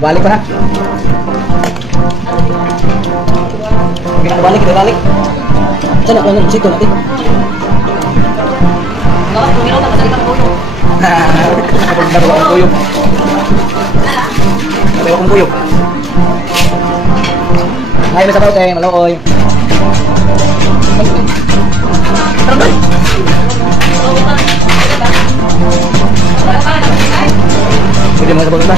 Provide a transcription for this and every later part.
Balik pa na. Kita balik. Saan ako ng sito natin? Nabawa akong kuyog. Ngayon may sabaw tayo, malooy. Pwede mo sabaw ba?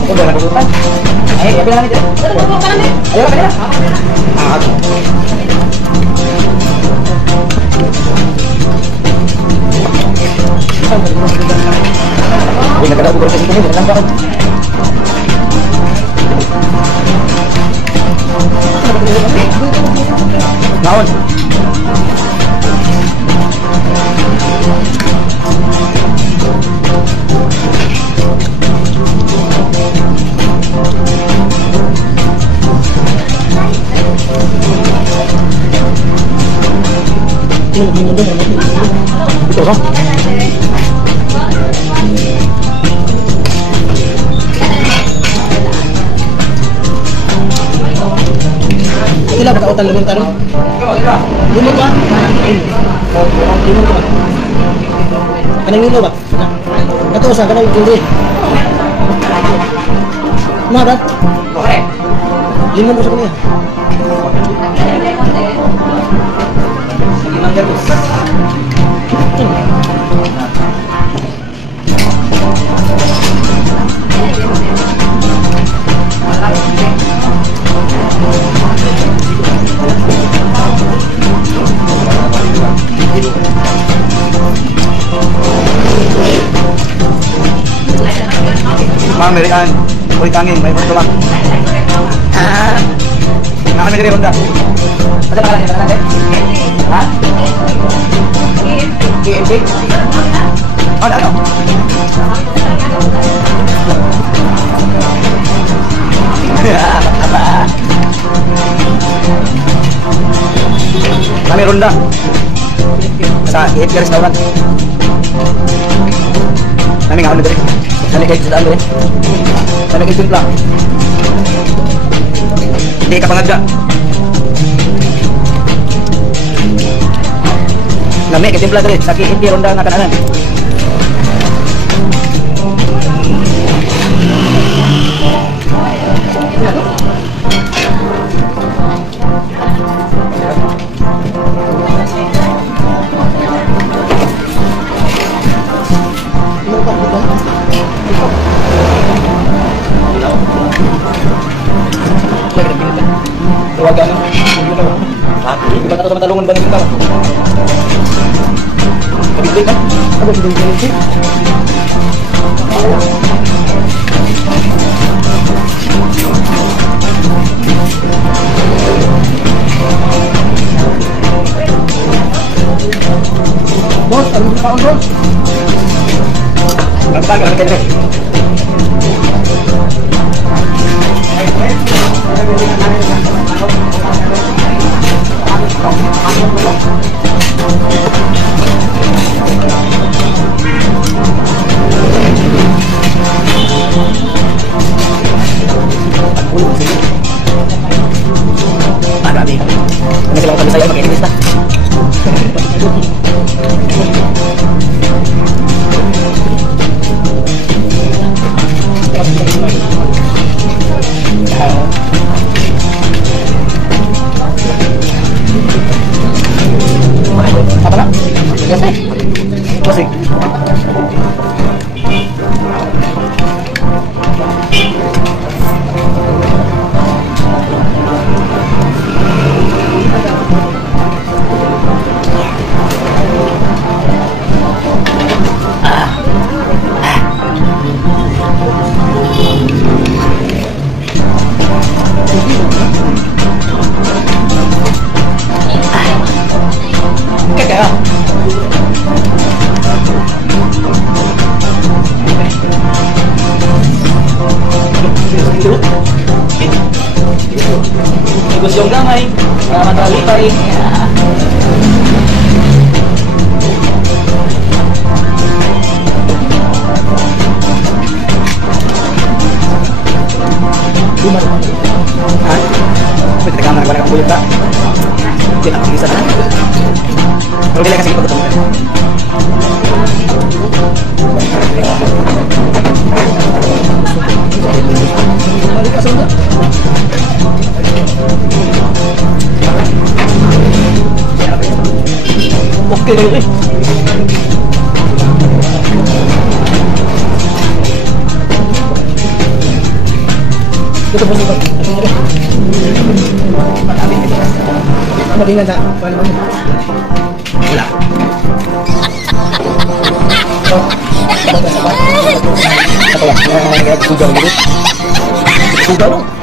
Ako ba nababutan? Ay, yapi namin dito. Ayaw ka nila. Uy, nagkadaw ko sa sito nila. Nagkadaw ko. Naon. Ito ka? Sila ba kautan lumon tarong? Lumon ka? Lumon ka ba? Kanang nilo ba? Ito sa kanang hindi. Mara? Limon ko sa kanya. Limang gatos. Mga Amerikan, ulit tanging, may punto lang. Nakami kiri Honda. Masa pangalan niya natin? Ha? KMP? Ano? Kami Honda sa KMP Restaurant. Kami nga ano dito. Kami kayo sa daan dito. Kami kayo simpla. Hindi ka pangagda. Kami kayo simpla dito sa KMP Honda nga kananan. Tawagan mo. Ha? Iba na ito matalungan ba nito? Kabigay ka? Ako si Dengki. Bos, ano yung paon bos? Ang tagal ang kanya. Grabe. Ano sila kami sa'yo mag-inis na? Apa na? Yes, eh. Musik. Negosyong gamay, matalipay. tingnan sa paano mo. Wala. Oh, sa pa. Sugaw dito. Sugaw.